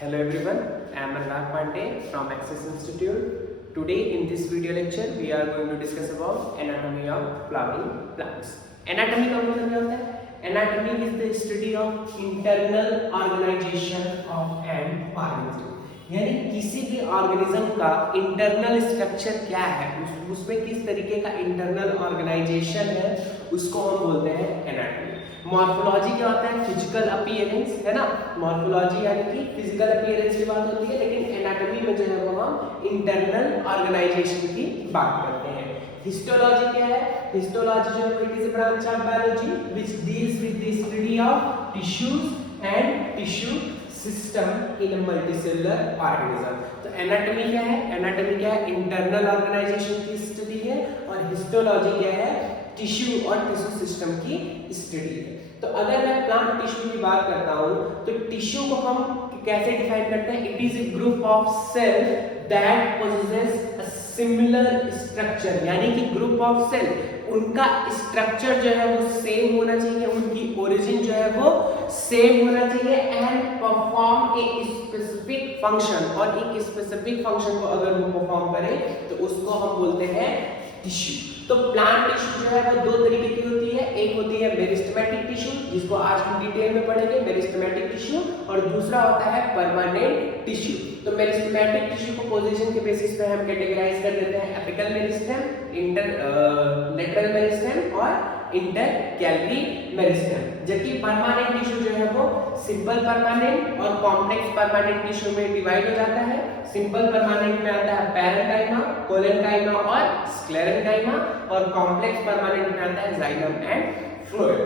Hello everyone, I am Anurag Pandey from Access Institute. Today in this video lecture we are going to discuss about anatomy of flowering plants. Anatomy का मतलब क्या होता है? Anatomy is the study of internal organization of an organism. यानी किसी भी organism का internal structure क्या है, उसमें किस तरीके का इंटरनल ऑर्गेनाइजेशन है, उसको हम बोलते हैं एनाटॉमी। मॉर्फोलॉजी क्या होता है? फिजिकल अपीयरेंस, है ना। मॉर्फोलॉजी यानी कि फिजिकल अपीयरेंस की बात होती है, लेकिन एनाटॉमी में जो है वो हम इंटरनल ऑर्गेनाइजेशन की बात करते हैं। हिस्टोलॉजी क्या है? हिस्टोलॉजी जो है it is a branch of biology which deals with the study of tissues and tissue system in a multicellular organism. तो एनाटॉमी क्या है? एनाटॉमी क्या है? इंटरनल ऑर्गेनाइजेशन की स्टडी है, और हिस्टोलॉजी क्या है? टिश्यू और टिश्यू सिस्टम की स्टडी है। तो अगर मैं प्लांट टिश्यू की बात करता हूं तो टिश्यू को हम कैसे डिफाइन करते हैं? It is a group of cell that possesses a similar structure, यानी कि ग्रुप ऑफ सेल उनका स्ट्रक्चर जो है वो सेम होना चाहिए, उनकी ओरिजिन जो है वो सेम होना चाहिए and perform a specific function, और एक स्पेसिफिक फंक्शन को अगर वो परफॉर्म करे तो उसको हम बोलते हैं टिश्यू। तो प्लांट टिश्यू जो है वो दो तरीके की होती है, एक होती है मेरिस्टेमेटिक टिश्यू जिसको आज हम डिटेल में पढ़ेंगे, मेरिस्टेमेटिक टिश्यू, और दूसरा होता है परमानेंट टिश्यू। तो मेरिस्टेमेटिक टिश्यू को पोजीशन के बेसिस पे हम कैटेगराइज कर देते हैं एपिकल मेरिस्टेम, लेटरल मेरिस्टेम और इंटरकैलरी मेरिस्टेम, जबकि परमानेंट टिश्यू जो है वो सिंपल परमानेंट और कॉम्प्लेक्स परमानेंट टिश्यू में डिवाइड हो जाता है। सिंपल परमानेंट में आता है पैरेन्काइमा, कोलेनकाइमा और स्क्लेरेन्काइमा, और कॉम्प्लेक्स परमानेंट में आता है जाइलम एंड फ्लोएम।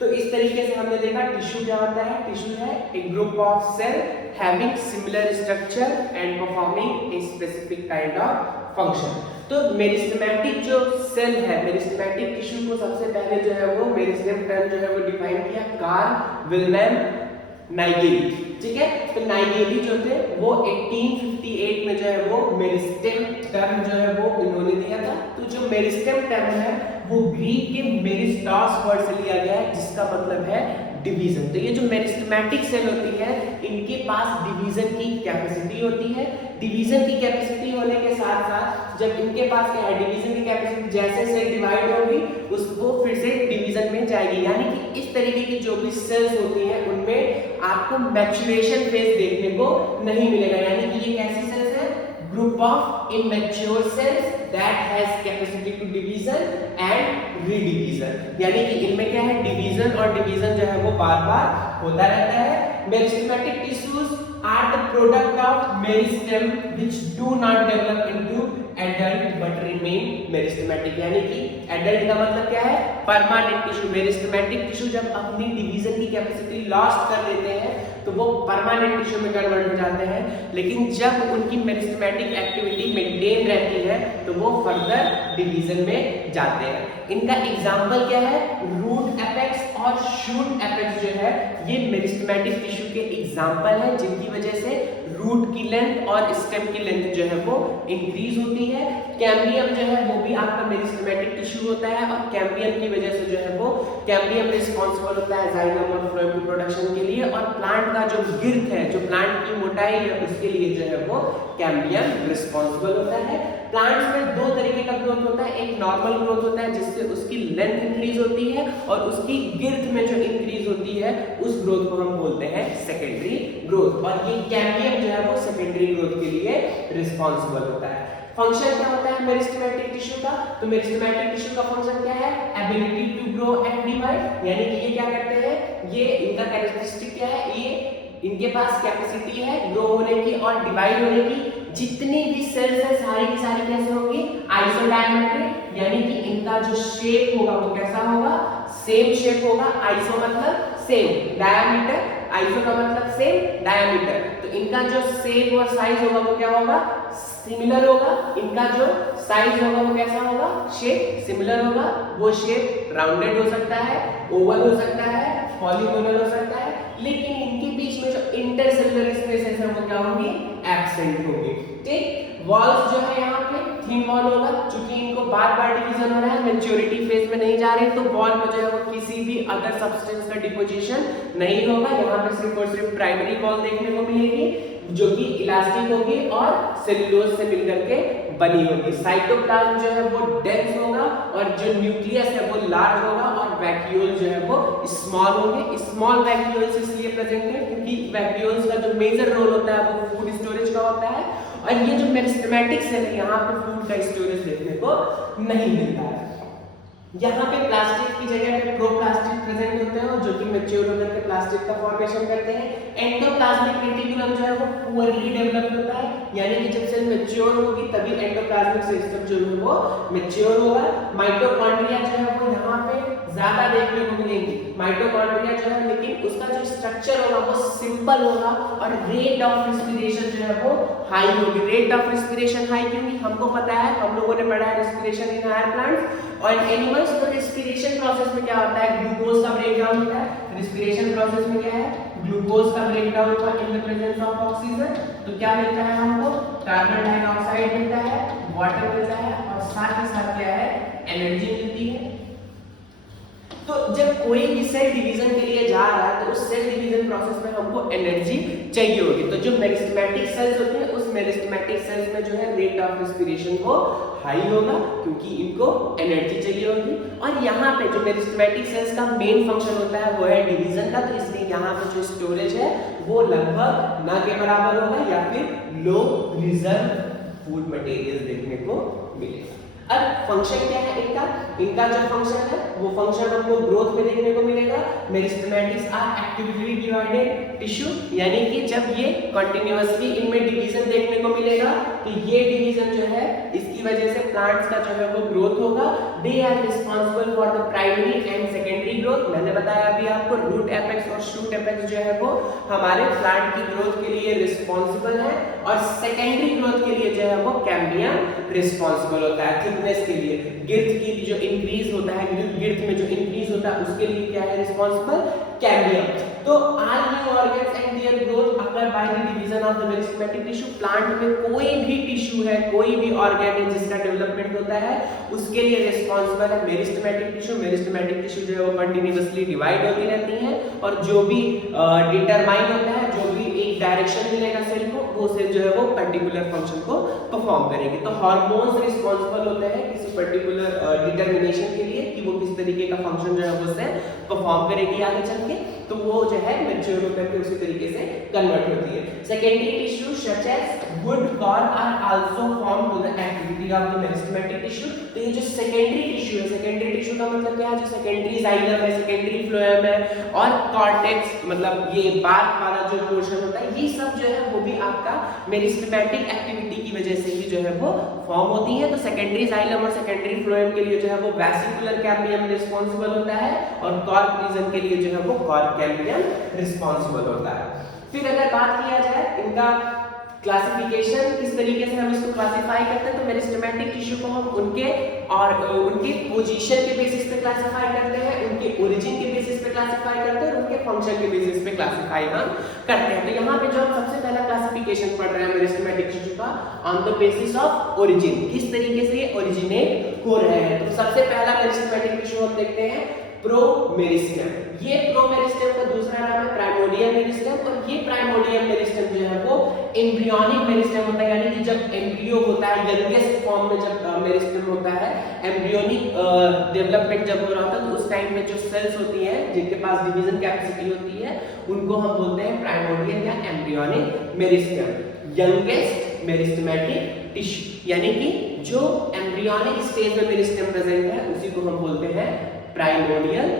तो इस तरीके से हमने देखा टिश्यू क्या होता है। टिश्यू है एक group of cell having similar structure and performing a specific kind of function. तो मेरिस्टेमेटिक जो सेल है, मेरिस्टेमेटिक टिश्यू को सबसे पहले जो है वो मेरिस्टेम टर्म जो है वो डिफाइन किया कार्ल विल्हेम नाइगेली, ठीक है। तो नाइगेली जो थे वो 1858 में जो है वो मेरिस्टेम टर्म जो है वो इन्होंने दिया था। तो जो मेरिस्टेम टर्म है वो ग्रीक के मेरिस्टास वर्ड से लिया गया है, जिसका मतलब है डिवीजन। तो ये जो मेरिस्टेमेटिक सेल होती है इनके पास डिवीजन की कैपेसिटी होती है। डिवीजन की कैपेसिटी होने के साथ साथ जब इनके पास क्या है, डिवीजन की कैपेसिटी, जैसे सेल डिवाइड होगी उसको फिर से डिवीजन में जाएगी, यानी कि इस तरीके की जो भी सेल्स होती हैं उनमें आपको मैच्योरेशन फेज देखने को नहीं मिलेगा। यानी कि ये कैसी सेल्स है? Group of immature cells that has capacity to division and redivision, यानी कि इनमें क्या है, डिवीजन और डिवीजन जो है वो बार-बार होता रहता है। Meristematic tissues are the product of meristem which do not develop into adult but remain meristematic, यानी कि adult का मतलब क्या है? Permanent tissue. मेरिस्टेमेटिक टिश्यू जब अपनी डिवीजन की कैपेसिटी लॉस्ट कर लेते हैं तो वो परमानेंट टिश्यू में कन्वर्ट हो जाते हैं, लेकिन जब उनकी मेरिस्टेमेटिक एक्टिविटी मेंटेन रहती है तो वो फर्दर डिवीजन में जाते हैं। इनका एग्जांपल क्या है? रूट एपेक्स और शूट एपेक्स जो है ये मेरिस्टेमेटिक टिश्यू के एग्जांपल है, जिनकी वजह से रूट की लेंथ और स्टेम की लेंथ जो है वो इंक्रीज होती है। कैम्बियम जो है वो भी आपका मेरिस्टेमेटिक टिश्यू होता है, और कैम्बियम की वजह से जो है वो कैम्बियम रिस्पांसिबल होता है जाइलम और फ्लोएम की प्रोडक्शन के लिए, और प्लांट का जो गिर्थ है, जो प्लांट की मोटाई है, उसके लिए जो है वो कैम्बियम रिस्पांसिबल होता है। प्लांट्स में दो तरीके का ग्रोथ होता है, एक नॉर्मल ग्रोथ होता है जिससे उसकी लेंथ इंक्रीज होती है, और उसकी गिर्थ में जो इंक्रीज होती है उस ग्रोथ को हम बोलते हैं सेकेंडरी ग्रोथ, और ये कैम्बियम जो है वो सेकेंडरी ग्रोथ के लिए रिस्पांसिबल होता है। फंक्शन क्या होता है मेरिस्टेमेटिक टिश्यू का? तो मेरिस्टेमेटिक टिश्यू का फंक्शन क्या है? Ability to grow and divide, यानी कि ये क्या करते हैं, ये इनका कैरेक्टरिस्टिक क्या है, ये इनके पास कैपेसिटी है ग्रो होने की और डिवाइड होने की। जितनी भी सेल्स है सारी की सारी कैसे होंगी? आइसोडायमेट्रिक, यानी कि इनका जो शेप होगा वो कैसा होगा? सेम शेप होगा। आइसो मतलब सेम, डायमीटर, आइसो का मतलब सेम, डायमीटर, तो इनका जो शेप और साइज होगा वो क्या होगा? सिमिलर होगा। इनका जो साइज होगा वो कैसा होगा? शेप सिमिलर होगा। वो शेप राउंडेड हो सकता है, ओवल हो सकता है, पॉलीगोनल हो सकता है, लेकिन इनके बीच में जो इंटरसेलुलर स्पेसेस है वो क्या होंगी? एब्सेंट होंगी, ठीक। वॉल्स जो है यहाँ पे थिन वॉल होगा, क्योंकि इनको बार बार डिवीजन हो रहा है, मैच्योरिटी फेज में नहीं जा रहे, तो वॉल में जो है वो किसी भी अदर सब्सटेंस का डिपोजिशन नहीं होगा। यहाँ पे सिर्फ और सिर्फ प्राइमरी वॉल देखने को मिलेगी जो कि इलास्टिक होगी और सेलुलोज से मिलकर के बनी होगी। साइटोप्लाज्म जो है वो डेंस होगा और जो न्यूक्लियस है वो लार्ज होगा और वैक्यूल जो है वो स्मॉल होंगे। स्मॉल वैक्यूल्स इसलिए प्रेजेंट है क्योंकि वैक्यूल्स का जो मेजर रोल होता है वो फूड स्टोरेज का होता है, और ये जो मेरिस्टेमेटिक सेल है यहाँ पे फूड का स्टोरेज देखने को नहीं मिलता है। यहाँ पे प्लास्टिक की जगह पे प्रोप्लास्टिक प्रेजेंट होते हैं जो कि मैच्योर होकर के प्लास्टिक का फॉर्मेशन करते हैं। एंडोप्लाज्मिक रेटिकुलम जो है वो पुअरली डेवलप होता है, यानी कि जब सेल मैच्योर होगी तभी एंडोप्लाज्मिक सिस्टम जो है वो मैच्योर होगा। माइटोकॉन्ड्रिया जो है वो यहाँ पे ज्यादा देखने को मिलेंगी। माइटोकॉन्ड्रिया जो है लेकिन उसका जो स्ट्रक्चर होगा वो सिंपल होगा और रेट ऑफ रेस्पिरेशन जो है वो हाई होगी। रेट ऑफ रेस्पिरेशन हाई क्योंकि हमको पता है, हम लोगों ने पढ़ा है रेस्पिरेशन इन हायर प्लांट्स और एनिमल्स। तो रेस्पिरेशन प्रोसेस में क्या होता है, ग्लूकोज का ब्रेकडाउन होता है। रेस्पिरेशन प्रोसेस में क्या है, ग्लूकोज का ब्रेकडाउन होता है in the presence of oxygen. तो क्या मिलता है हमको, कार्बन डाइऑक्साइड मिलता है, वाटर मिलता है और साथ ही साथ क्या है, एनर्जी मिलती है। तो जब कोई भी सेल डिवीजन के लिए जा रहा है तो उस सेल डिवीजन प्रोसेस में हमको एनर्जी चाहिए होगी। तो जो मेरिस्टेमेटिक सेल्स होते हैं उस मेरिस्टेमेटिक सेल्स में जो है रेट ऑफ रेस्पिरेशन वो हाई होगा क्योंकि इनको एनर्जी चाहिए होगी। और यहाँ पे जो मेरिस्टेमेटिक सेल्स का मेन फंक्शन होता है वो है डिवीजन का, तो इसलिए यहाँ पे जो स्टोरेज है वो लगभग ना के बराबर होगा या फिर लो रिजर्व फूड मटेरियल देखने को मिलेगा। अब फंक्शन क्या है इनका, इनका जो फंक्शन है वो फंक्शन हमको ग्रोथ में देखने को मिलेगा। मेरिस्टेमेटिक्स आर एक्टिवली डिवाइडेड टिश्यू, यानी कि जब ये कंटिन्यूअसली इनमें डिवीजन देखने को मिलेगा तो ये डिवीजन जो है इसकी वजह से प्लांट्स का जो है वो ग्रोथ होगा। They are responsible for the primary and secondary growth. मैंने बताया अभी आपको रूट एपेक्स और शूट एपेक्स जो है वो हमारे प्लांट की ग्रोथ के लिए रिस्पांसिबल है और सेकेंडरी ग्रोथ के लिए जो है वो कैम्बियम रिस्पांसिबल होता है। थिकनेस के लिए, गिर्थ की जो इंक्रीज होता है, गिर्थ में जो इंक्रीज होता है उसके लिए क्या है रिस्पांसिबल, कैम्बियम। तो all new organs and their growth occur by the division of the meristematic tissue. Plant में कोई भी टिश्यू है, कोई भी ऑर्गन है जिसका डेवलपमेंट होता है उसके लिए रिस्पांसिबल है मेरिस्टेमेटिक टिश्यू। मेरिस्टेमेटिक टिश्यू जो है वो कंटिन्यूअसली डिवाइड होती रहती है और जो भी डिटरमाइन होता है, जो भी एक डायरेक्शन मिलेगा सेल को, वो सेल जो है वो पर्टिकुलर फंक्शन को परफॉर्म करेगी। तो हार्मोन्स रिस्पांसिबल होते हैं किसी पर्टिकुलर डिटरमिनेशन के लिए कि वो किस तरीके का फंक्शन जो है वो सेल परफॉर्म करेगी आगे चल के, तो वो जो है मैच्योर होकर के उसी तरीके से कन्वर्ट होती है। Secondary tissue such as wood cork are also form to the activity of the meristematic tissue. तो ये जो सेकेंडरी टिश्यू है, सेकेंडरी टिश्यू का मतलब क्या है, जो सेकेंडरी जाइलम है, सेकेंडरी फ्लोएम है और कॉर्टेक्स मतलब ये बार्क वाला जो पोर्शन होता है, ये सब जो है वो भी आपका मेरिस्टेमेटिक एक्टिविटी की वजह से ही जो है वो फॉर्म होती है। तो सेकेंडरी जाइलम और सेकेंडरी फ्लोएम के लिए जो है वो वेसिकुलर कैम्बियम रिस्पांसिबल होता है और कॉर्क रीजन के लिए जो है वो कॉर्क कैम्बियम रिस्पांसिबल होता है। फिर अगर बात किया जाए इनका क्लासिफिकेशन, किस तरीके से हम इसको क्लासिफाई करते हैं, तो मेरिस्टेमेटिक टिश्यू को हम उनके और उनके पोजीशन के बेसिस पे क्लासिफाई करते हैं, उनके ओरिजिन के बेसिस पे क्लासिफाई करते हैं और उनके फंक्शन के बेसिस पे क्लासिफाई हम करते हैं। तो यहाँ पे जो हम सबसे पहला क्लासिफिकेशन पढ़ रहे हैं मेरिस्टेमेटिक टिश्यू का, on the basis of origin, किस तरीके से ये ओरिजिनेट हो रहे हैं। तो सबसे पहला मेरिस्टेमेटिक टिश्यू हम देखते हैं प्रोमेरिस्टेम। ये प्रोमेरिस्टेम का दूसरा नाम है प्राइमोर्डियल मेरिस्टेम और ये प्राइमोर्डियल मेरिस्टेम जो है वो एम्ब्रियोनिक मेरिस्टेम होता है, यानी कि जब एम्ब्रियो होता है यंगेस्ट फॉर्म में जब मेरिस्टेम होता है, एम्ब्रियोनिक डेवलपमेंट जब हो रहा होता है तो उस टाइम में जो सेल्स होती हैं जिनके पास डिवीजन कैपेसिटी होती है उनको हम बोलते हैं प्राइमोर्डियल या embryonic meristem. Youngest meristematic tissue, यानी कि जो एम्ब्रियोनिक स्टेज में मेरिस्टेम प्रेजेंट है उसी को हम बोलते हैं प्राइमोर्डियल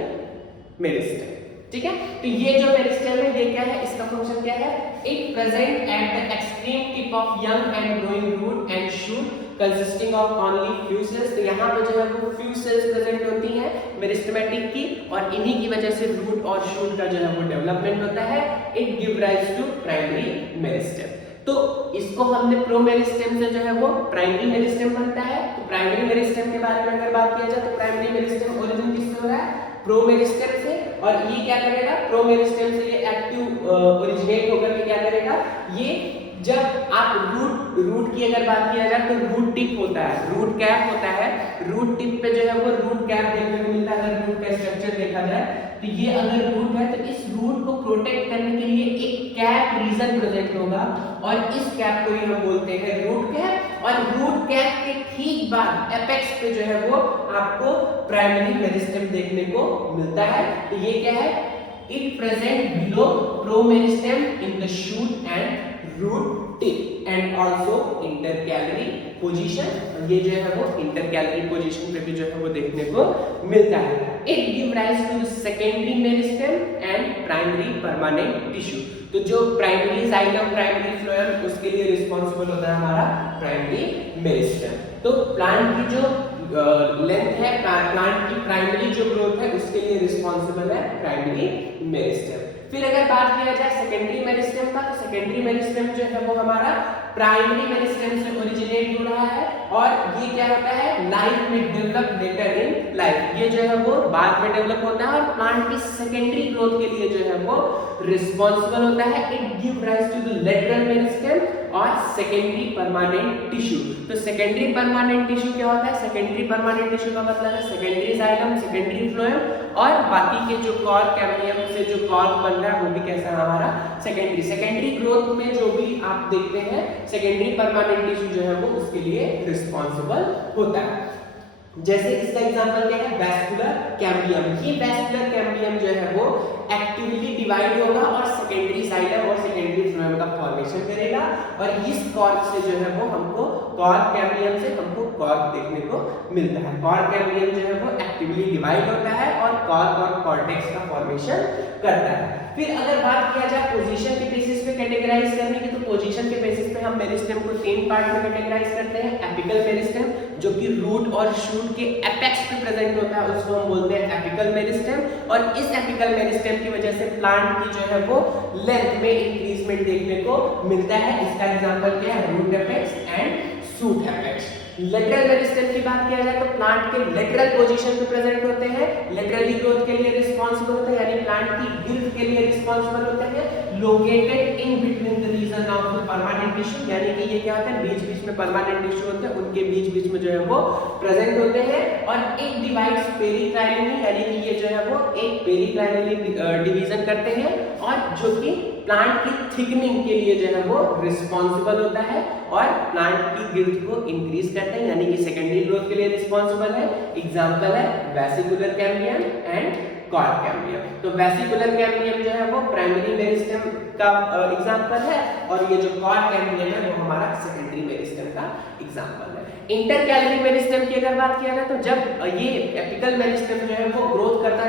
मेरिस्टेम। ठीक है, तो ये जो मेरिस्टेम है ये क्या है, इसका फंक्शन क्या है, it present at the extreme tip of young and growing root and shoot consisting of only few cells. तो यहाँ पे जो है वो फ्यू सेल्स प्रेजेंट होती हैं मेरिस्टेमेटिक की और इन्हीं की वजह से रूट और शूट का जो है वो डेवलपमेंट होता है। It give rise to primary meristem. तो इसको हमने प्रोमेरिस्टेम से जो है वो प्राइमरी मेरिस्टेम बनता है। तो प्राइमरी मेरिस्टेम के बारे में अगर बात किया जाए तो प्राइमरी मेरिस्टेम ओरिजिन किससे हो रहा है, प्रोमेरिस्टेम से, और ये क्या करेगा, प्रोमेरिस्टेम से ये एक्टिव ओरिजिनेट होकर के क्या करेगा, ये जब आप रूट की अगर बात किया जाए तो रूट टिप होता है, रूट कैप होता है, रूट टिप पे जो है वो रूट कैप देखने को मिलता है। अगर रूट का स्ट्रक्चर देखा जाए तो ये अगर रूट है तो इस रूट को प्रोटेक्ट करने के लिए एक कैप रीजन प्रेजेंट होगा और इस कैप को ही हम बोलते हैं रूट कैप। और रूट कैप के ठीक बाद एपेक्स पे जो है वो आपको प्राइमरी मेरिस्टेम देखने को मिलता है। तो ये क्या है, it present below promeristem in the shoot and root tip and also intercalary position. ये जो है वो इंटरकैलरी पोजीशन पे भी जो है वो देखने को मिलता है। It give rise to secondary meristem and primary permanent tissue. तो जो प्राइमरी जाइलम, प्राइमरी फ्लोएम, उसके लिए रिस्पांसिबल होता है हमारा प्राइमरी मेरिस्टेम। तो प्लांट की जो लेंथ है, प्लांट की प्राइमरी जो ग्रोथ है, उसके लिए रिस्पांसिबल है प्राइमरी मेरिस्टेम। फिर अगर बात किया जाए सेकेंडरी मेरिस्टेम का, तो सेकेंडरी मेरिस्टेम जो है वो हमारा प्राइमरी मेरिस्टेम से ओरिजिनेट हो रहा है और ये क्या होता है, लाइफ में डेवलप लेटर इन लाइफ। ये जो है वो बाद में डेवलप होता है और प्लांट की सेकेंडरी ग्रोथ के लिए जो है वो रिस्पांसिबल होता है। It give rise to the lateral meristem और सेकेंडरी परमानेंट टिश्यू। तो सेकेंडरी परमानेंट टिश्यू क्या होता है, सेकेंडरी परमानेंट टिश्यू का मतलब है सेकेंडरी जाइलम, सेकेंडरी फ्लोएम और बाकी के जो कॉर्क कैम्बियम से जो कॉर्क बन रहा है वो भी कैसा है हमारा सेकेंडरी। सेकेंडरी ग्रोथ में जो भी आप देखते हैं सेकेंडरी परमानेंट टिश्यू जो है वो उसके लिए रिस्पांसिबल होता है। जैसे इसका एग्जांपल क्या है, वैस्कुलर कैम्बियम। ये वैस्कुलर कैम्बियम जो है वो एक्टिवली डिवाइड होगा और सेकेंडरी जाइलम और सेकेंडरी फ्लोएम का फॉर्मेशन करेगा और इस कॉर्क से जो है वो हमको कॉर्क कैम्बियम से हमको कॉर्क देखने को मिलता है। कॉर्क कैम्बियम जो है वो एक्टिवली डिवाइड होता है और कॉर्क और कॉर्टेक्स का फॉर्मेशन करता है। फिर अगर बात किया जाए पोजीशन के बेसिस पे कैटेगराइज करने की, तो पोजीशन के बेसिस पे हम मेरिस्टेम को 3 पार्ट में कैटेगराइज करते हैं। एपिकल मेरिस्टेम जो कि रूट और शूट के एपेक्स पे प्रेजेंट होता है उसको हम बोलते हैं एपिकल मेरिस्टेम और इस एपिकल मेरिस्टेम की वजह से प्लांट की जो है वो लेंथ में इंक्रीजमेंट देखने को मिलता है। इसका एग्जांपल क्या है, root apex and shoot apex. Lateral meristem की बात किया जाए तो प्लांट के लेटरल पोजीशन पे प्रेजेंट होते हैं, लेटरली ग्रोथ के लिए रिस्पांसिबल होते हैं, यानी प्लांट की गिल्ट के लिए रिस्पांसिबल होते हैं, located in between the region of the permanent tissue. यानी कि ये क्या होता है, बीच बीच में परमानेंट टिश्यू होते हैं, उनके बीच बीच में जो है वो प्रेजेंट होते हैं और एक डिवाइड्स पेरिकाइनली, यानी कि ये जो है वो एक पेरिकाइनली डिवीजन करते हैं और जो कि प्लांट की थिकनिंग के लिए जो है वो रिस्पांसिबल होता है और प्लांट की गिल्ट को इंक्रीज करते हैं, यानी कि सेकेंडरी ग्रोथ के लिए रिस्पांसिबल है। एग्जांपल है vesicular cambium and cork cambium. तो वेसिकुलर कैम्बियम जो है वो प्राइमरी मेरिस्टेम का एग्जांपल है और ये जो कॉर्क कैम्बियम है वो हमारा सेकेंडरी मेरिस्टेम का एग्जांपल है। इंटरकैलरी मेरिस्टेम की अगर बात किया जाए तो जब ये एपिकल मेरिस्टेम जो है वो ग्रोथ करता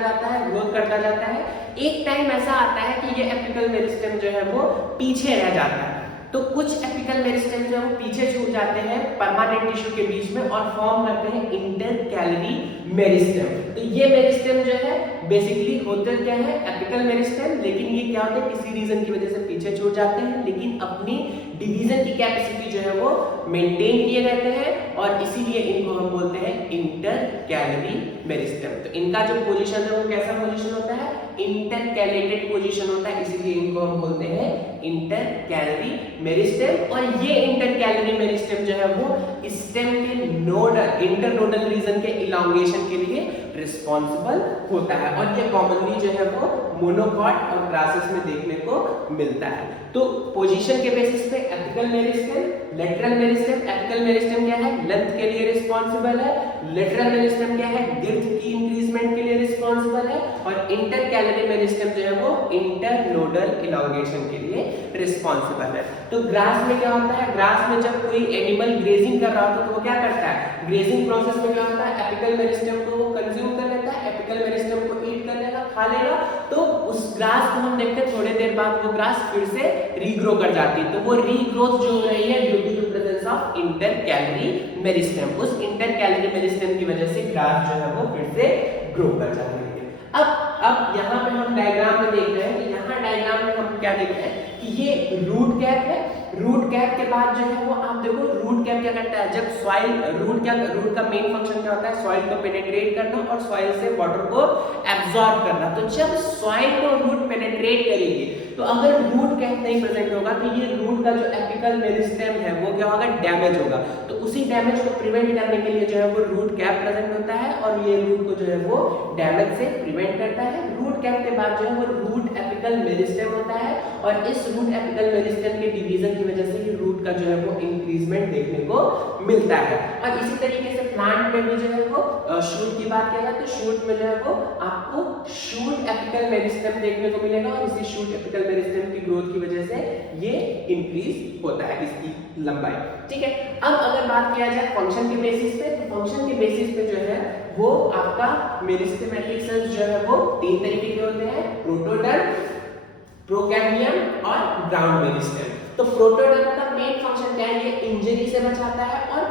जाता है, एक टाइम ऐसा आता है कि ये एपिकल मेरिस्टेम जो है वो पीछे रह जाता है। तो कुछ एपिकल मेरिस्टेम जो है वो पीछे छूट जाते हैं परमानेंट टिश्यू के बीच में और फॉर्म करते हैं इंटरकैलरी मेरिस्टेम। तो ये मेरिस्टेम जो है बेसिकली होते क्या है, एपिकल मेरिस्टेम, लेकिन ये क्या होता है किसी रीजन की वजह से पीछे छूट जाते हैं लेकिन अपनी डिवीजन की कैपेसिटी जो है वो मेंटेन किए रहते हैं और इसीलिए इनको हम बोलते हैं इंटरकैलरी मेरिस्टेम। तो इनका जो पोजीशन है वो कैसा पोजीशन होता है, इंटरकैलेटेड पोजीशन होता है, इसीलिए इनको हम बोलते हैं इंटरकैलरी मेरिस्टेम। और ये इंटरकैलरी मेरिस्टेम जो है वो स्टेम के नोडल इंटरनोडल रीजन के इलॉन्गेशन के लिए रिस्पांसिबल होता है और ये कॉमनली जो है वो मोनोकॉट और ग्रासेस में देखने को मिलता है। तो पोजीशन के बेसिस पे apical meristem, lateral meristem, apical meristem क्या है, लेंथ के लिए रिस्पांसिबल है, लेटरल मेरिस्टेम क्या है, गिल्ट की इंक्रीजमेंट के लिए रिस्पांसिबल है और इंटरकैलरी मेरिस्टेम जो है वो इंटरनोडल इलॉन्गेशन के लिए रिस्पांसिबल है। तो ग्रास में क्या होता है, ग्रास में जब कोई एनिमल ग्रेजिंग कर रहा होता है तो वो क्या करता है, ग्रेजिंग प्रोसेस में क्या होता है, एपिकल मेरिस्टेम को वो कंज्यूम कर लेता है, एपिकल मेरिस्टेम को ईट कर लेगा, खा लेगा। तो उस ग्रास को हम देखते हैं थोड़ी देर बाद वो ग्रास फिर से रीग्रो कर जाती है। तो वो रीग्रोथ जो हो रही है due to the presence of intercalary meristem, उस इंटरकैलरी मेरिस्टेम की वजह से ग्रास जो है वो फिर से ग्रो कर जा रही है। अब यहाँ पे हम डायग्राम में देख रहे हैं कि यहाँ डायग्राम में हम क्या देखते हैं कि ये रूट कैप है। रूट कैप के बाद जो है वो आप देखो रूट कैप क्या करता है, जब सॉइल रूट का मेन फंक्शन क्या होता है, सॉइल को पेनिट्रेट करना और सॉइल से वाटर को एब्जॉर्ब करना। तो जब सॉइल को रूट पेनिट्रेट करेगी तो अगर रूट कैप नहीं प्रेजेंट होगा तो ये रूट का जो एपिकल मेरिस्टेम है वो क्या होगा, डैमेज होगा। तो उसी डैमेज को प्रिवेंट करने के लिए जो है वो रूट कैप प्रेजेंट होता है और ये रूट को जो है वो डैमेज से प्रिवेंट करता है। रूट कैप के बाद जो है वो रूट एपिकल मेरिस्टेम होता है और इस रूट एपिकल मेरिस्टेम के डिवीजन की वजह से ही रूट का जो है वो इंक्रीजमेंट देखने को मिलता है। और इसी तरीके से प्लांट में भी जो है वो शूट की बात किया जाए तो शूट में जो है वो आपको शूट एपिकल मेरिस्टेम देखने को मिलेगा और इसी शूट एपिकल मेरिस्टेम की ग्रोथ की वजह से ये इंक्रीज होता है इसकी लंबाई। ठीक है, अब अगर बात किया जाए फंक्शन के बेसिस पे तो फंक्शन के बेसिस पे जो है वो आपका मेरिस्टेमेटिक सेल्स जो है वो तीन तरीके के होते हैं, प्रोटोडर्म, प्रोकैम्बियम और ग्राउंड मेरिस्टेम। तो प्रोटोडर्म का मेन फंक्शन क्या है, ये इंजरी से बचाता है और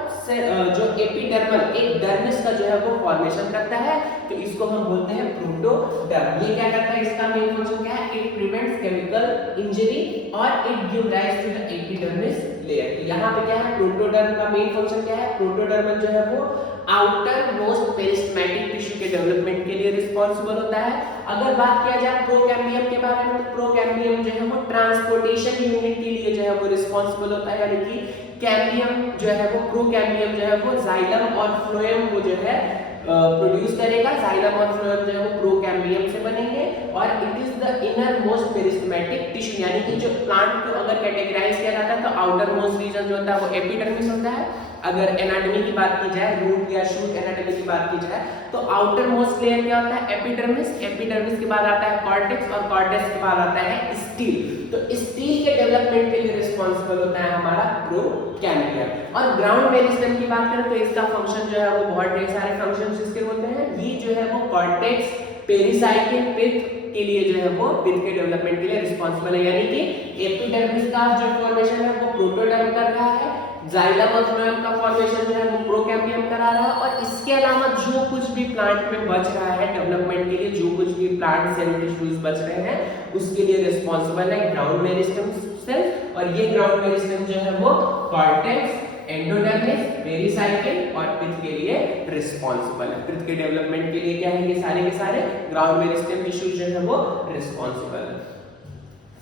जो एपिडर्मल एक डर्मिस का जो है वो फॉर्मेशन करता है, तो इसको हम बोलते हैं प्रोटोडर्म। ये क्या करता है, इसका मेन फंक्शन क्या है, इट प्रिवेंट्स केमिकल इंजरी और it give rise to the epidermis layer. यहाँ पे क्या है, प्रोटोडर्म का मेन फंक्शन क्या है, प्रोटोडर्म जो है वो आउटर मोस्ट पेरिस्टेमेटिक टिश्यू के डेवलपमेंट के लिए रिस्पांसिबल होता है। अगर बात किया जाए प्रोकैम्बियम के बारे में तो प्रोकैम्बियम जो है वो ट्रांसपोर्टेशन यूनिट के लिए जो है वो रिस्पांसिबल होता है, यानी कि कैम्बियम जो है वो प्रोकैम्बियम जो है वो जाइलम और फ्लोएम को जो है प्रोड्यूस करेगा। जाइलम और फ्लोएम जो है वो प्रोकैम्बियम से बनेंगे और it is the inner most meristematic tissue, यानी कि जो प्लांट को अगर कैटेगराइज किया जाता है तो आउटर मोस्ट रीजन जो होता है वो एपिडर्मिस होता है। अगर एनाटॉमी की बात की जाए, रूट या शूट एनाटॉमी की बात की जाए तो आउटर मोस्ट लेयर क्या होता है, एपिडर्मिस। एपिडर्मिस के बाद आता है कॉर्टेक्स और कॉर्टेक्स के बाद आता है स्टील। तो स्टील के डेवलपमेंट के लिए रिस्पांसिबल होता है हमारा प्रोकैम्बियम। और ग्राउंड मेरिस्टेम की बात करें तो इसका फंक्शन जो है वो बहुत ढेर सारे फंक्शंस इसके होते हैं। ये जो है वो कॉर्टेक्स पेरिसाइकिल पिथ के लिए जो है वो पिथ के डेवलपमेंट के लिए रिस्पांसिबल है, यानी कि एपिडर्मिस का जो फॉर्मेशन है वो प्रोटोडर्म कर रहा है, जाइलम और फ्लोएम का फॉर्मेशन जो है वो प्रोकैम्बियम करा रहा है और इसके अलावा जो कुछ भी प्लांट में बच रहा है डेवलपमेंट के लिए, जो कुछ भी प्लांट सेल टिश्यूज बच रहे हैं उसके लिए रिस्पांसिबल है ग्राउंड मेरिस्टेम सेल। और ये ग्राउंड मेरिस्टेम जो है वो कॉर्टेक्स, एंडोडर्मिस, पेरिसाइकिल और पिथ के लिए रिस्पांसिबल है। पिथ के डेवलपमेंट के लिए क्या है, ये सारे के सारे ग्राउंड मेरिस्टेम टिश्यूज जो है वो रिस्पांसिबल है।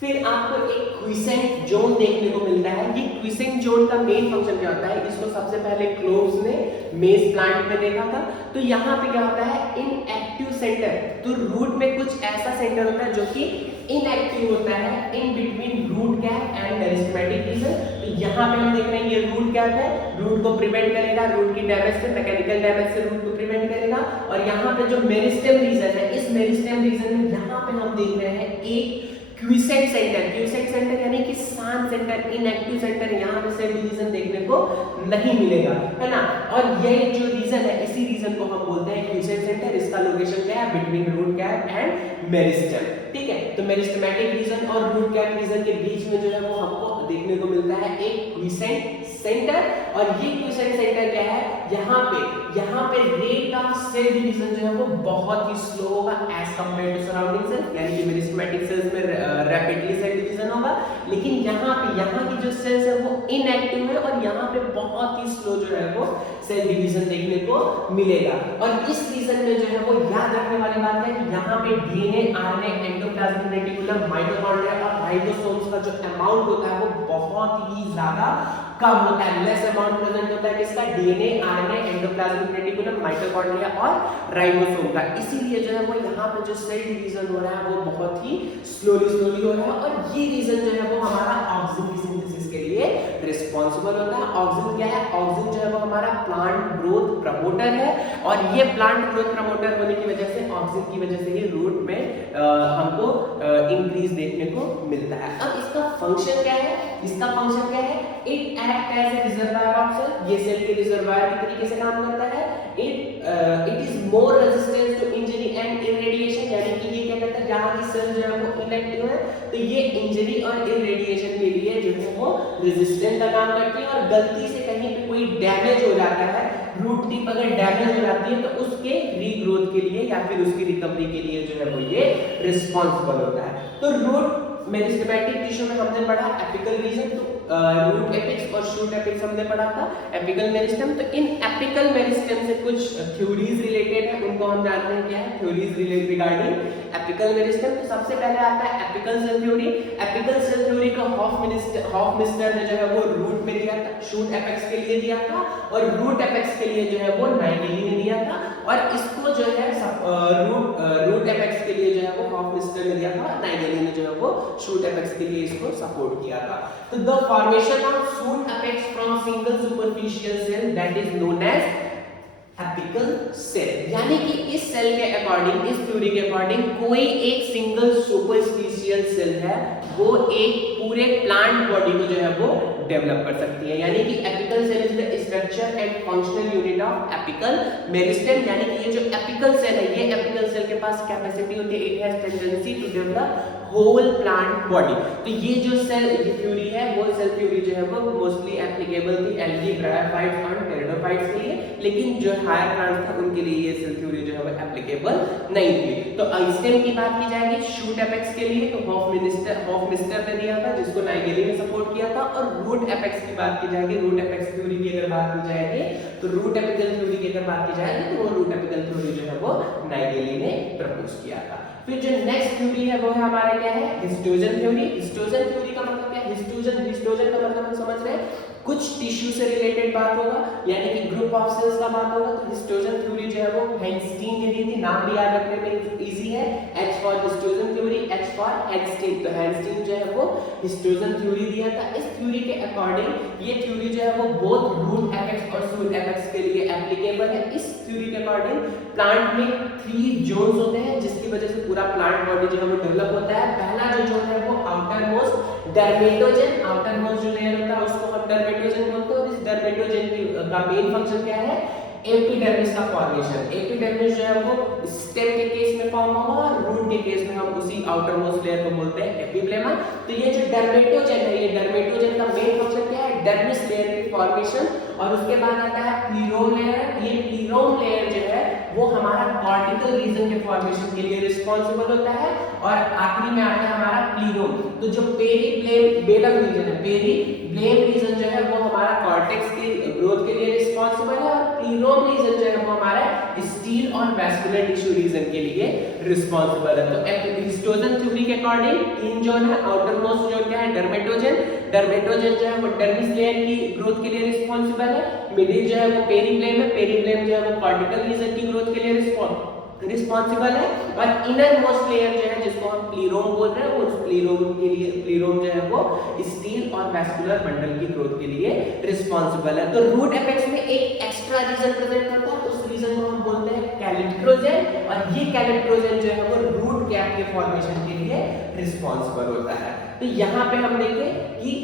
फिर आपको एक क्विसेंट जोन देखने को मिलता है। ये क्विसेंट जोन का मेन फंक्शन क्या होता है, इसको सबसे पहले क्लोव्स ने मेज प्लांट में देखा था। तो यहाँ पे क्या होता है, इनएक्टिव सेंटर। तो रूट में कुछ ऐसा सेंटर होता है जो कि इनएक्टिव होता है in between root cap and meristematic region. तो यहाँ पे हम देख रहे हैं ये रूट कैप है, रूट को प्रिवेंट करेगा, रूट की डैमेज से, मैकेनिकल डैमेज से रूट को प्रिवेंट करेगा। और यहाँ पे जो मेरिस्टेम रीजन है, इस मेरिस्टेम रीजन में यहाँ पे हम देख रहे हैं एक क्विसेंट सेंटर। क्विसेंट सेंटर यानी कि शांत सेंटर, इनएक्टिव सेंटर, यहाँ पे सेल डिवीजन देखने को नहीं मिलेगा, है ना। और ये जो रीजन है, इसी रीजन को हम बोलते हैं क्विसेंट सेंटर। इसका लोकेशन क्या है, between root cap and meristem. ठीक है, तो मेरिस्टेमेटिक रीजन और रूट कैप रीजन के बीच में जो है वो हमको देखने को मिलता है एक क्विसेंट सेंटर। और ये क्विसेंट सेंटर क्या है, यहाँ पे रेट ऑफ सेल डिवीजन जो है वो बहुत ही स्लो होगा as compare to surrounding cell, यानी कि मेरिस्टेमेटिक सेल्स में रैपिडली सेल डिवीजन होगा, लेकिन यहाँ की जो सेल्स है वो इनएक्टिव है और यहाँ पे बहुत ही स्लो जो है वो सेल डिवीजन देखने को मिलेगा। और इस रीजन में जो है वो याद रखने वाली बात है कि यहाँ पे DNA, RNA, endoplasmic reticulum, mitochondria और राइबोसोम्स का जो अमाउंट होता है वो बहुत ही ज्यादा कम होता है, लेस अमाउंट प्रेजेंट होता है किसका, DNA, RNA, endoplasmic reticulum, mitochondria और राइबोसोम का। इसीलिए जो है वो यहाँ पे जो सेल डिवीजन हो रहा है वो बहुत ही स्लोली हो रहा है। और ये रीजन जो है वो हमारा ऑक्सीजन की सिंथेसिस के लिए रिस्पांसिबल होता है। ऑक्सीजन क्या है, ऑक्सीजन जो है वो हमारा प्लांट ग्रोथ प्रमोटर है और ये प्लांट ग्रोथ प्रमोटर होने की वजह से, ऑक्सीजन की वजह से ही रूट में हमको इंक्रीज देखने को मिलता है। अब इसका फंक्शन क्या है, इसका फंक्शन क्या है, it act as a reservoir of cell. ये सेल के रिजर्वायर के तरीके से काम करता है। It is more resistant to injury and irradiation, यानी कि ये क्या करता है, जहां की सेल जो है वो इनएक्टिव है तो ये इंजरी और इरेडिएशन के लिए जो है वो रेजिस्टेंट का काम करती है। और गलती से कहीं पे कोई डैमेज हो जाता है, रूट टिप अगर डैमेज हो जाती है तो उसके रीग्रोथ के लिए या फिर उसकी रिकवरी के लिए जो है वो ये रिस्पांसिबल होता है। तो रूट मेरिस्टेमेटिक टिश्यू में हमने पढ़ा एपिकल रीजन, तो रूट एपिक्स और शूट एपिक्स हमने पढ़ा था, एपिकल मेरिस्टेम। तो इन एपिकल मेरिस्टेम से कुछ थ्योरीज रिलेटेड है, उनको हम जानते हैं क्या है, थ्योरीज रिगार्डिंग एपिकल मेरिस्टेम। तो सबसे पहले आता है apical cell theory. Apical cell theory को हॉफमिस्टर ने जो है वो रूट में दिया था, शूट एपेक्स के लिए दिया था, और रूट एपेक्स के लिए जो है वो नाइगेली ने दिया था, और इसको जो है रूट एपेक्स के लिए जो है वो हॉफमिस्टर ने दिया था, नाइगेली ने जो है वो शूट एपेक्स के लिए इसको सपोर्ट किया था। तो the formation of shoot apex from single superficial cell that is known as apical cell, यानी कि इस सेल के अकॉर्डिंग, इस थ्योरी के अकॉर्डिंग कोई एक सिंगल सुपरफिशियल सेल है वो एक पूरे प्लांट बॉडी को जो है वो डेवलप कर सकती है, यानी कि apical cell is the structure and functional unit of apical meristem. यानी कि ये जो एपिकल सेल है, ये एपिकल सेल के पास कैपेसिटी होती है, it has tendency to develop whole plant body. तो ये जो सेल थ्योरी है, वो सेल थ्योरी जो है वो मोस्टली एप्लीकेबल थी एल्गी, ब्रायोफाइट्स और टेरिडोफाइट्स के लिए, लेकिन जो हायर प्लांट्स था उनके लिए ये सेल थ्योरी जो है वो एप्लीकेबल नहीं थी। तो स्टेम की बात की जाएगी शूट एपेक्स के लिए, तो हॉफमिस्टर ने दिया था, जिसको नाइगेली ने सपोर्ट किया था। और रूट एपेक्स की बात की जाएगी, रूट एपेक्स थ्योरी की अगर बात की जाएगी, तो रूट एपिकल थ्योरी की अगर बात की जाएगी तो वो रूट एपिकल थ्योरी जो है वो नाइगेली ने प्रपोज किया था। फिर जो नेक्स्ट थ्योरी है वो है हमारा क्या है, हिस्टोजन थ्योरी। हिस्टोजन थ्योरी का मतलब क्या है, हिस्टोजन का मतलब हम समझ रहे हैं कुछ टिश्यू से रिलेटेड बात होगा, यानी कि ग्रुप ऑफ सेल्स का बात होगा। तो हिस्टोजन थ्योरी जो है वो हैंस्टीन ने दी थी, नाम भी याद रखने में इजी है, H for histogen theory, H for Hanstein. तो हैंस्टीन जो है वो हिस्टोजन थ्योरी दिया था। इस थ्योरी के अकॉर्डिंग ये थ्योरी जो है वो बोथ रूट एपेक्स और शूट एपेक्स के लिए एप्लीकेबल है। इस थ्योरी के अकॉर्डिंग प्लांट में 3 जोन्स होते हैं, जिसकी वजह से पूरा प्लांट बॉडी जो है वो डेवलप होता है। पहला जो जोन है वो outer most dermatogen, outer most जो लेयर होता है उसको हम डर्मेटोजन बोलते हैं। और इस डर्मेटोजन का मेन फंक्शन क्या है, एपिडर्मिस का फॉर्मेशन। एपिडर्मिस जो है वो स्टेम के केस में फॉर्म होगा, और रूट के केस में हम उसी आउटर मोस्ट लेयर को बोलते हैं एपिब्लेमा। तो ये जो डर्मेटोजन है, ये डर्मेटोजन का मेन फंक्शन क्या है, डर्मिस लेयर की फॉर्मेशन। और उसके बाद आता है प्लीरोम लेयर। ये प्लीरोम लेयर जो है वो हमारा कॉर्टिकल रीजन के फॉर्मेशन के लिए रिस्पांसिबल होता है। और आखिरी में आता है हमारा प्लीरोम। तो जो पेरीब्लेम रीजन है, पेरीब्लेम रीजन जो है वो हमारा कॉर्टेक्स की ग्रोथ के लिए रिस्पांसिबल है, और प्लीरोम रीजन जो है वो हमारा स्टील और वैस्कुलर टिश्यू रीजन के लिए रिस्पांसिबल है। तो हिस्टोजन थ्योरी के अकॉर्डिंग 3 जोन है, आउटर मोस्ट जोन क्या है, डर्मेटोजन जो है वो डर्मिस लेयर की ग्रोथ के लिए रिस्पांसिबल है। मिडिल जो है वो पेरीब्लेम है, पेरीब्लेम जो है वो कॉर्टिकल रीजन की ग्रोथ के लिए रिस्पांसिबल है। और इनर मोस्ट लेयर जो है जिसको हम प्लीरोम बोल रहे हैं, वो उस प्लीरोम के लिए, प्लीरोम जो है वो स्टील और वैस्कुलर बंडल की ग्रोथ के लिए रिस्पांसिबल है। तो रूट एपेक्स में एक एक्स्ट्रा रीजन प्रेजेंट होता है, उस रीजन को हम बोलते हैं कैलिप्ट्रोजन, और ये कैलिप्ट्रोजन जो है वो रूट कैप के फॉर्मेशन के लिए रिस्पांसिबल होता है। तो यहाँ पे हम देखें कि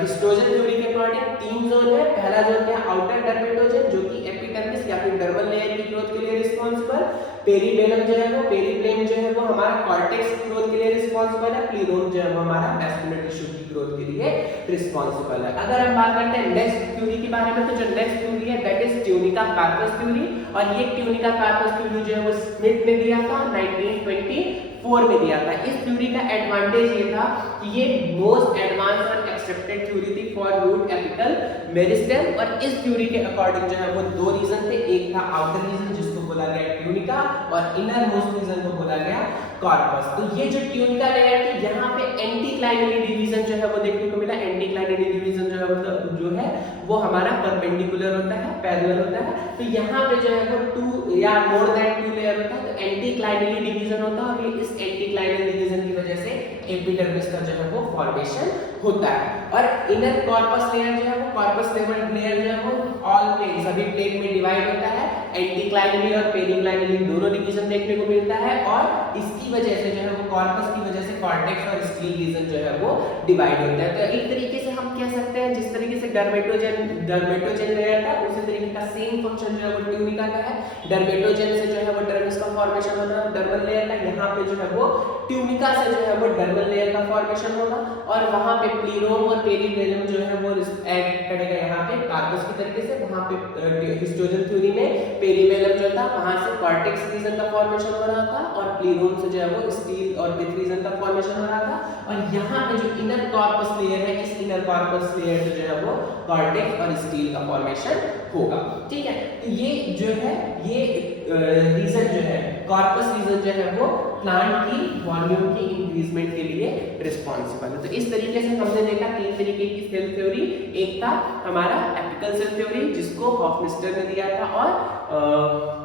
हिस्टोजन थ्योरी के अकॉर्डिंग 3 जोन है। पहला जोन है आउटर डर्मेटोजन, जो कि एपिडर्मिस या फिर डर्मल लेयर की ग्रोथ के लिए रिस्पांसिबल। पेरीबेलम जो है वो, पेरीब्लेम जो है वो हमारा कॉर्टेक्स की ग्रोथ के लिए रिस्पांसिबल है। प्लीरोम जो है वो हमारा वैस्कुलर टिश्यू की ग्रोथ के लिए रिस्पांसिबल है। अगर हम बात करते हैं नेक्स्ट थ्योरी के बारे में, तो जो नेक्स्ट थ्योरी है that is tunica corpus theory. और ये ट्यूनिका कार्पस थ्योरी जो है वो स्मिथ ने दिया था 1924 में दिया था। इस थ्योरी का एडवांटेज ये था कि ये मोस्ट एडवांस और एक्सेप्टेड थ्योरी थी फॉर रूट एपिकल मेरिस्टेम। और इस थ्योरी के अकॉर्डिंग जो है वो 2 रीजन थे, एक था आउटर रीजन जिसको बोला गया ट्यूनिका, और इनर मोस्ट रीजन को बोला गया कॉर्पस। तो ये जो ट्यूनिका लेयर थी, यहाँ पे एंटीक्लाइनरी डिवीजन जो है वो देखने को मिला। एंटीक्लाइनरी डिवीजन जो है वो हमारा परपेंडिकुलर होता है, पैरेलल होता है। तो यहाँ पे जो है वो 2 या मोर देन 2 लेयर होता है, तो एंटीक्लाइनरी डिवीजन होता है। और ये इस एंटीक्लाइनरी डिवीजन की वजह से एपिडर्मिस का जो है वो फॉर्मेशन होता है। और इनर कॉर्पस लेयर जो है वो, कॉर्पस लेयर जो है वो ऑल प्लेन, सभी प्लेन में डिवाइड होता है। एंटीक्लाइनरी और पेरीक्लाइनरी दोनों डिवीजन देखने को मिलता है, और इसकी वजह से जो है वो कॉर्पस की वजह से कॉर्टेक्स और स्टील रीजन जो है वो डिवाइड होता है। तो एक तरीके से हम कह सकते हैं जिस तरीके से डर्मेटोजन लेयर था, उसी तरीके का सेम फंक्शन जो है वो ट्यूनिका का है। डर्मेटोजन से जो है वो डर्मिस का फॉर्मेशन होता है डर्मल लेयर का, यहाँ पे जो है वो ट्यूनिका से जो है वो डर्मल लेयर का फॉर्मेशन होगा। और वहां पे प्लीरोम और पेरीब्लेम जो है वो एक्ट करेगा यहाँ पे कार्पस की तरीके से। वहां पे हिस्टोजन थ्योरी में पेरीबेलम जो था वहां से कॉर्टेक्स रीजन का फॉर्मेशन हो रहा था, और प्लीरोम से जो है वो स्टील और पिथ रीजन का फॉर्मेशन हो रहा था। और यहाँ पे जो इनर कॉर्पस लेयर है, इस इनर कॉर्पस लेयर से जो है वो कॉर्टेक्स और स्टील का फॉर्मेशन होगा। ठीक है, तो ये जो है ये रीजन जो है कॉर्पस रीजन जो है वो प्लांट की वॉल्यूम की इंक्रीजमेंट के लिए रिस्पॉन्सिबल है। तो इस तरीके से हमने देखा 3 तरीके की सेल थ्योरी। एक था हमारा एपिकल सेल थ्योरी जिसको हॉफमिस्टर ने दिया था और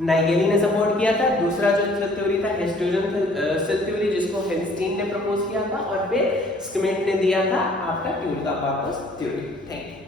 नाइगेली ने सपोर्ट किया था। दूसरा जो सेल थ्योरी था हिस्टोजन सेल थ्योरी जिसको हेनस्टीन ने प्रपोज किया था और फिर स्किमेट ने दिया था आपका tunica corpus theory. Thank you.